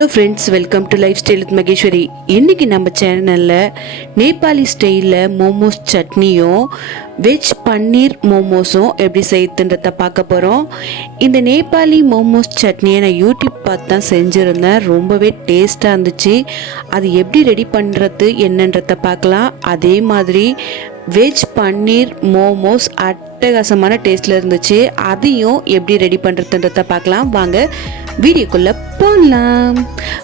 Hello friends, welcome to life style with Maheswari. இன்றைக்கி நம்ம சேனலில் நேபாளி ஸ்டைலில் மோமோஸ் சட்னியும் வெஜ் பன்னீர் மோமோஸும் எப்படி செய்யுதுன்றத பார்க்க போகிறோம். இந்த நேபாளி மோமோஸ் சட்னியை நான் யூடியூப் பார்த்து தான் செஞ்சுருந்தேன். ரொம்பவே டேஸ்ட்டாக இருந்துச்சு. அது எப்படி ரெடி பண்ணுறது என்னன்றத பார்க்கலாம். அதே மாதிரி வெஜ் பன்னீர் மோமோஸ் அட்டகாசமான டேஸ்ட்டில் இருந்துச்சு. அதையும் எப்படி ரெடி பண்ணுறதுன்றத பார்க்கலாம். வாங்க வீடியோக்குள்ளே போகலாம்.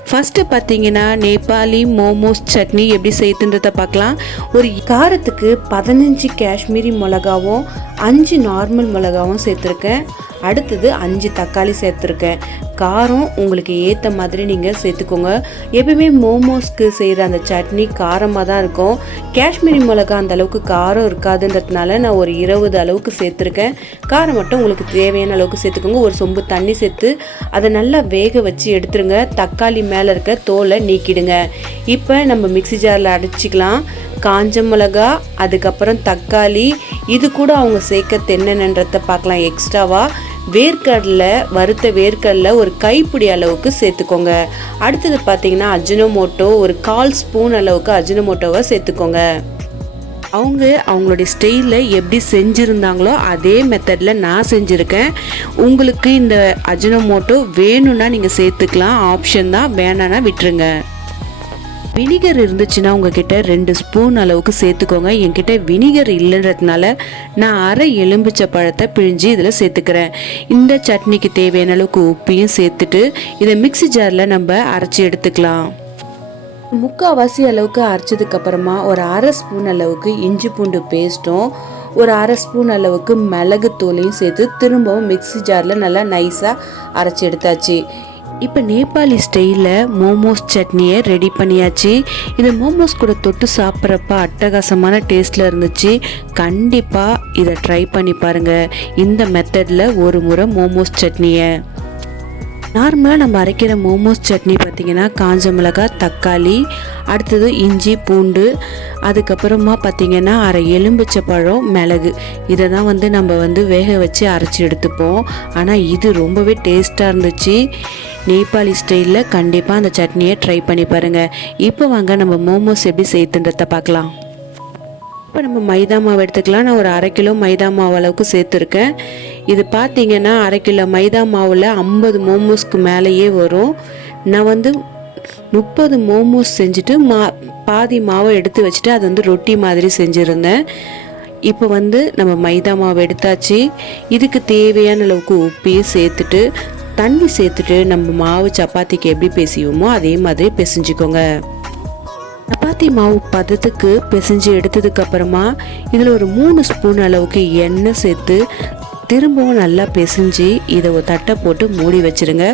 ஃபஸ்ட்டு பார்த்தீங்கன்னா நேபாளி மோமோஸ் சட்னி எப்படி செய்யுதுன்றதை பார்க்கலாம். ஒரு காரத்துக்கு 15 காஷ்மீரி மிளகாவும் 5 நார்மல் மிளகாவும் சேர்த்துருக்கேன். அடுத்தது 5 தக்காளி சேர்த்துருக்கேன். காரம் உங்களுக்கு ஏற்ற மாதிரி நீங்கள் சேர்த்துக்கோங்க. எப்பயுமே மோமோஸ்க்கு செய்கிற அந்த சட்னி காரமாக தான் இருக்கும். காஷ்மீரி மிளகா அந்த அளவுக்கு காரம் இருக்காதுன்றதுனால நான் ஒரு 20 அளவுக்கு சேர்த்துருக்கேன். காரம் மட்டும் உங்களுக்கு தேவையான அளவுக்கு சேர்த்துக்கோங்க. ஒரு சொம்பு தண்ணி சேர்த்து அதை நல்லா வேக வச்சு எடுத்துருங்க. தக்காளி மேலே இருக்க தோலை நீக்கிடுங்க. இப்போ நம்ம மிக்ஸி ஜாரில் அடிச்சிக்கலாம். காஞ்ச மிளகா, அதுக்கப்புறம் தக்காளி, இது கூட அவங்க சேர்க்க என்னென்னன்றதை பார்க்கலாம். எக்ஸ்ட்ராவாக வேர்க்கடலை, வறுத்த வேர்க்கடலை ஒரு கைப்பிடி அளவுக்கு சேர்த்துக்கோங்க. அடுத்தது பார்த்தீங்கன்னா அஜினோமோட்டோ ஒரு 1/4 ஸ்பூன் அளவுக்கு அஜினோமோட்டோவை சேர்த்துக்கோங்க. அவங்களுடைய ஸ்டைலில் எப்படி செஞ்சுருந்தாங்களோ அதே மெத்தடில் நான் செஞ்சுருக்கேன். உங்களுக்கு இந்த அஜினோமோட்டோ வேணும்னா நீங்கள் சேர்த்துக்கலாம், ஆப்ஷன் தான். வேணான்னா விட்டுருங்க. வினிகர் இருந்துச்சுன்னா உங்ககிட்ட 2 ஸ்பூன் அளவுக்கு சேர்த்துக்கோங்க. என்கிட்ட வினிகர் இல்லைன்றதுனால நான் அரை எலும்பிச்சை பழத்தை பிழிஞ்சு இதில் சேர்த்துக்கிறேன். இந்த சட்னிக்கு தேவையான அளவுக்கு உப்பையும் சேர்த்துட்டு இதை மிக்ஸி ஜாரில் நம்ம அரைச்சி எடுத்துக்கலாம். முக்கால்வாசி அளவுக்கு அரைச்சதுக்கப்புறமா ஒரு அரை ஸ்பூன் அளவுக்கு இஞ்சி பூண்டு பேஸ்ட்டும் ஒரு அரை ஸ்பூன் அளவுக்கு மிளகுத்தூளையும் சேர்த்து திரும்பவும் மிக்ஸி ஜாரில் நல்லா நைஸாக அரைச்சி எடுத்தாச்சு. இப்போ நேபாளி ஸ்டைலில் மோமோஸ் சட்னியை ரெடி பண்ணியாச்சு. இது மோமோஸ் கூட தொட்டு சாப்பிட்றப்ப அட்டகாசமான டேஸ்ட்டில் இருந்துச்சு. கண்டிப்பாக இதை ட்ரை பண்ணி பாருங்கள். இந்த மெத்தடில் ஒரு முறை மோமோஸ் சட்னியை நார்மலாக நம்ம அரைக்கிற மோமோஸ் சட்னி பார்த்திங்கன்னா காஞ்ச மிளகாய், தக்காளி, அடுத்தது இஞ்சி பூண்டு, அதுக்கப்புறமா பார்த்திங்கன்னா அரை எலும்பிச்சை பழம், மிளகு, இதை தான் நம்ம வேக வச்சு அரைச்சி எடுத்துப்போம். ஆனால் இது ரொம்பவே டேஸ்ட்டாக இருந்துச்சு. நேபாளி ஸ்டைலில் கண்டிப்பாக அந்த சட்னியை ட்ரை பண்ணி பாருங்கள். இப்போ வாங்க நம்ம மோமோஸ் எப்படி செய்யுதுன்றதை பார்க்கலாம். இப்போ நம்ம மைதா மாவு எடுத்துக்கலாம். நான் ஒரு அரை கிலோ மைதா மாவு அளவுக்கு சேர்த்துருக்கேன். இது பார்த்தீங்கன்னா அரை கிலோ மைதா மாவில் 50 மோமோஸ்க்கு மேலேயே வரும். நான் 30 மோமோஸ் செஞ்சுட்டு பாதி மாவை எடுத்து வச்சுட்டு அது ரொட்டி மாதிரி செஞ்சுருந்தேன். இப்போ நம்ம மைதா மாவு எடுத்தாச்சு. இதுக்கு தேவையான அளவுக்கு உப்பையும் சேர்த்துட்டு தண்ணி சேர்த்துட்டு நம்ம மாவு சப்பாத்திக்கு எப்படி பிசைவோமோ அதே மாதிரி பிசைஞ்சிக்கோங்க. சப்பாத்தி மாவு பதத்துக்கு பிசைஞ்சு எடுத்ததுக்கு அப்புறமா இதில் ஒரு 3 ஸ்பூன் அளவுக்கு எண்ணெய் சேர்த்து திரும்பவும் நல்லா பிசைஞ்சு இதை ஒரு தட்டை போட்டு மூடி வச்சிருங்க.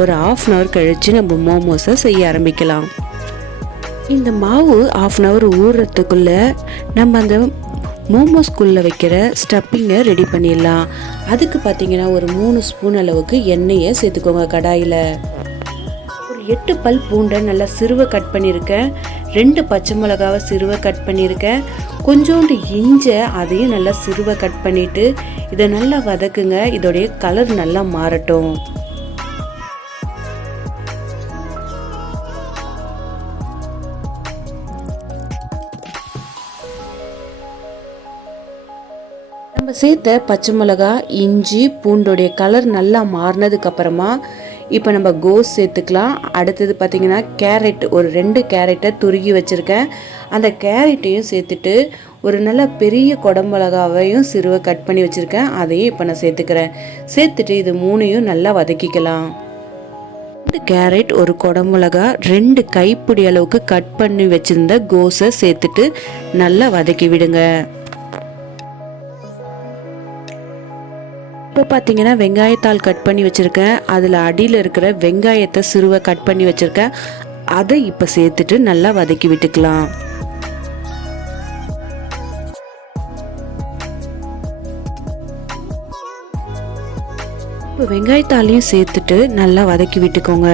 ஒரு 1/2 அன் ஹவர் கழித்து நம்ம மோமோஸை செய்ய ஆரம்பிக்கலாம். இந்த மாவு 1/2 அன் ஹவர் ஊறுறதுக்குள்ளே நம்ம அந்த மோமோஸ்குள்ளே வைக்கிற ஸ்டப்பிங்கை ரெடி பண்ணிடலாம். அதுக்கு பார்த்தீங்கன்னா ஒரு 3 ஸ்பூன் அளவுக்கு எண்ணெயை சேர்த்துக்கோங்க. கடாயில் ஒரு 8 பல் பூண்டை நல்லா சிறுவை கட் பண்ணியிருக்கேன். 2 பச்சை மிளகாவை சிறுவை கட் பண்ணியிருக்கேன். கொஞ்சோண்டு இஞ்சை அதையும் நல்லா சிறுவை கட் பண்ணிவிட்டு இதை நல்லா வதக்குங்க. இதோடைய கலர் நல்லா மாறட்டும். நம்ம சேர்த்த பச்சை மிளகா, இஞ்சி பூண்டோடைய கலர் நல்லா மாறினதுக்கு அப்புறமா இப்போ நம்ம கோஸ் சேர்த்துக்கலாம். அடுத்தது பார்த்திங்கன்னா கேரட், ஒரு 2 கேரட்டை துருகி வச்சுருக்கேன். அந்த கேரட்டையும் சேர்த்துட்டு ஒரு நல்ல பெரிய குடமிளகாவையும் சிறுவை கட் பண்ணி வச்சுருக்கேன். அதையும் இப்போ நான் சேர்த்துக்கிறேன். சேர்த்துட்டு இது 3ஐயும் நல்லா வதக்கிக்கலாம். 2 கேரட், ஒரு குடமிளகா, 2 கைப்பிடி அளவுக்கு கட் பண்ணி வச்சுருந்த கோஸை சேர்த்துட்டு நல்லா வதக்கி விடுங்க. இப்போ பார்த்தீங்கன்னா வெங்காயத்தாள் கட் பண்ணி வச்சுருக்கேன். அதில் அடியில் இருக்கிற வெங்காயத்தை சிறுவை கட் பண்ணி வச்சுருக்கேன். அதை இப்போ சேர்த்துட்டு நல்லா வதக்கி விட்டுக்கலாம். இப்போ வெங்காயத்தாளையும் சேர்த்துட்டு நல்லா வதக்கி விட்டுக்கோங்க.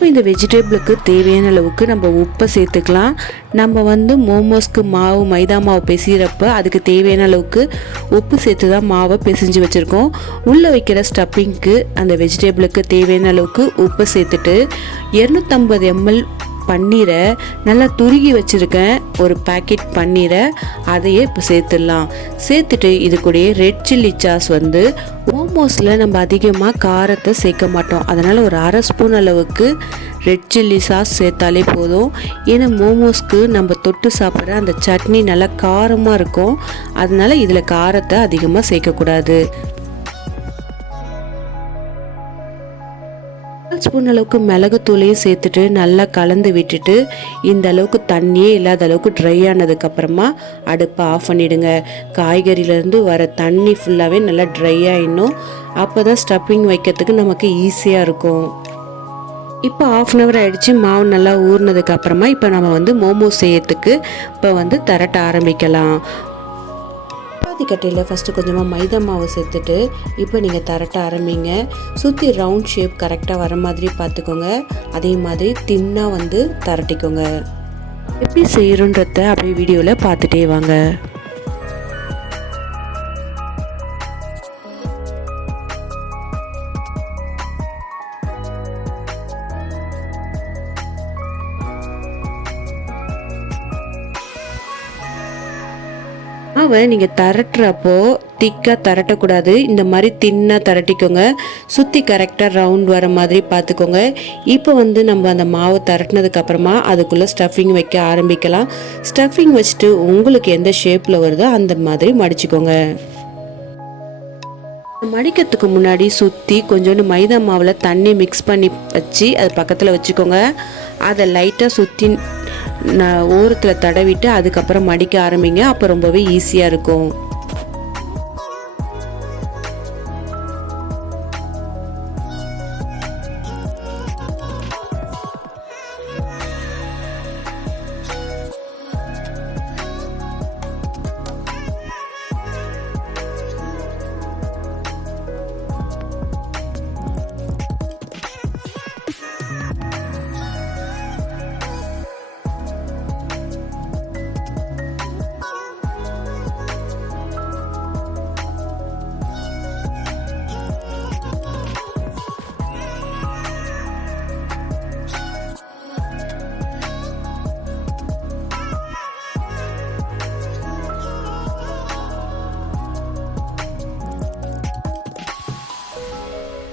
இப்போ இந்த வெஜிடபிளுக்கு தேவையான அளவுக்கு நம்ம உப்பை சேர்த்துக்கலாம். நம்ம வந்து மோமோஸ்க்கு மாவு மைதா மாவு பிசைகிறப்ப அதுக்கு தேவையான அளவுக்கு உப்பு சேர்த்து தான் மாவை பிசைஞ்சு வச்சுருக்கோம். உள்ளே வைக்கிற ஸ்டஃபிங்க்கு அந்த வெஜிடபிளுக்கு தேவையான அளவுக்கு உப்பு சேர்த்துட்டு 250 ml பன்னீரை நல்லா துருகி வச்சுருக்கேன். ஒரு பேக்கெட் பன்னீரை அதையே இப்போ சேர்த்துடலாம். சேர்த்துட்டு இது கூட ரெட் சில்லி சாஸ் வந்து மோமோஸில் நம்ம அதிகமாக காரத்தை சேர்க்க மாட்டோம். அதனால் ஒரு 1/2 ஸ்பூன் அளவுக்கு ரெட் சில்லி சாஸ் சேர்த்தாலே போதும். ஏன்னா மோமோஸ்க்கு நம்ம தொட்டு சாப்பிட்ற அந்த சட்னி நல்லா காரமாக இருக்கும். அதனால இதில் காரத்தை அதிகமாக சேர்க்கக்கூடாது. 1 ஸ்பூன் அளவுக்கு மிளகுத்தூளையும் சேர்த்துட்டு நல்லா கலந்து விட்டுட்டு இந்த அளவுக்கு தண்ணியே இல்லாத அளவுக்கு ட்ரை ஆனதுக்கப்புறமா அடுப்பை ஆஃப் பண்ணிவிடுங்க. காய்கறியிலேருந்து வர தண்ணி ஃபுல்லாகவே நல்லா ட்ரை ஆகிடணும். அப்போ தான் ஸ்டஃபிங் வைக்கிறதுக்கு நமக்கு ஈஸியாக இருக்கும். இப்போ 1/2 hour ஆகிடுச்சு. மாவு நல்லா ஊறினதுக்கப்புறமா இப்போ நம்ம வந்து மோமோஸ் செய்யறதுக்கு இப்போ வந்து திரட்ட ஆரம்பிக்கலாம். கட்டையில் ஃபஸ்ட்டு கொஞ்சமாக மைதா மாவு சேர்த்துட்டு இப்போ நீங்கள் திரட்ட ஆரம்பிங்க. சுற்றி ரவுண்ட் ஷேப் கரெக்டாக வர மாதிரி பார்த்துக்கோங்க. அதே மாதிரி தின்னாக வந்து திரட்டிக்கோங்க. எப்படி செய்கிறோன்றத அப்படியே வீடியோவில் பார்த்துட்டே வாங்க. மாவை நீங்கள் திரட்டுறப்போ திக்காக திரட்டக்கூடாது. இந்த மாதிரி தின்னாக திரட்டிக்கோங்க. சுற்றி கரெக்டாக ரவுண்ட் வர மாதிரி பார்த்துக்கோங்க. இப்போ வந்து நம்ம அந்த மாவு திரட்டினதுக்கப்புறமா அதுக்குள்ளே ஸ்டஃபிங் வைக்க ஆரம்பிக்கலாம். ஸ்டஃபிங் வச்சுட்டு உங்களுக்கு எந்த ஷேப்பில் வருதோ அந்த மாதிரி மடிச்சுக்கோங்க. மடிக்கிறதுக்கு முன்னாடி சுற்றி கொஞ்சோண்டு மைதா மாவில் தண்ணி மிக்ஸ் பண்ணி வச்சு அது பக்கத்தில் வச்சுக்கோங்க. அதை லைட்டாக சுற்றி ஓரத்தில் தடவிட்டு அதுக்கப்புறம் மடிக்க ஆரம்பிங்க. அப்போ ரொம்பவே ஈஸியாக இருக்கும்.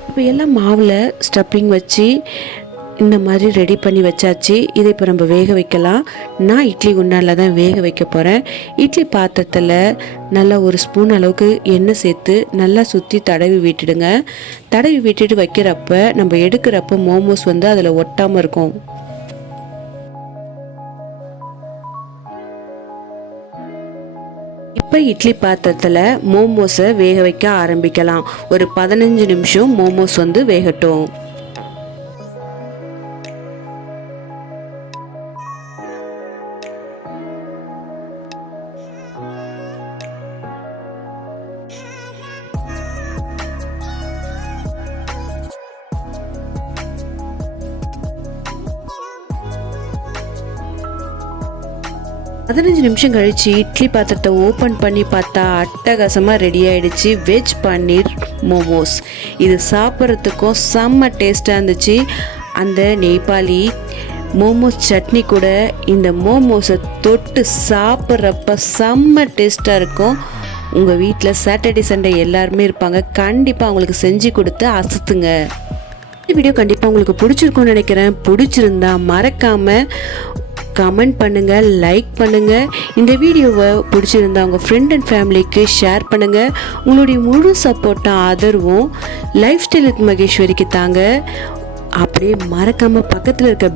இப்போ எல்லாம் மாவில் ஸ்டஃபிங் வச்சு இந்த மாதிரி ரெடி பண்ணி வச்சாச்சு. இதை இப்போ நம்ம வேக வைக்கலாம். நான் இட்லி குண்டானில் தான் வேக வைக்க போகிறேன். இட்லி பாத்திரத்தில் நல்லா 1 ஸ்பூன் அளவுக்கு எண்ணெய் சேர்த்து நல்லா சுற்றி தடவி விட்டுடுங்க. தடவி விட்டுட்டு வைக்கிறப்ப நம்ம எடுக்கிறப்ப மோமோஸ் வந்து அதில் ஒட்டாமல் இருக்கும். இப்போ இட்லி பாத்திரத்தில் மோமோஸை வேக வைக்க ஆரம்பிக்கலாம். ஒரு 15 நிமிஷம் மோமோஸ் வந்து வேகட்டும். பதினஞ்சு நிமிஷம் கழிச்சு இட்லி பாத்திரத்தை ஓப்பன் பண்ணி பார்த்தா அட்டகாசமாக ரெடி ஆகிடுச்சு வெஜ் பன்னீர் மோமோஸ். இது சாப்பிட்றதுக்கும் செம்ம டேஸ்ட்டாக இருந்துச்சு. அந்த நேபாளி மோமோஸ் சட்னி கூட இந்த மோமோஸை தொட்டு சாப்பிட்றப்ப செம்ம டேஸ்ட்டாக இருக்கும். உங்கள் வீட்டில் சாட்டர்டே சண்டே எல்லாருமே இருப்பாங்க. கண்டிப்பாக அவங்களுக்கு செஞ்சு கொடுத்து அசத்துங்க. இந்த வீடியோ கண்டிப்பாக உங்களுக்கு பிடிச்சிருக்கும்னு நினைக்கிறேன். பிடிச்சிருந்தா மறக்காமல் கமெண்ட் பண்ணுங்கள், லைக் பண்ணுங்கள். இந்த வீடியோவை பிடிச்சிருந்தா உங்கள் ஃப்ரெண்ட் அண்ட் ஃபேமிலிக்கு ஷேர் பண்ணுங்கள். உங்களுடைய முழு சப்போர்ட்டும் ஆதரவும் லைஃப் ஸ்டைல் வித் மகேஸ்வரிக்கு தாங்க. அப்படியே மறக்காமல் பக்கத்தில் இருக்க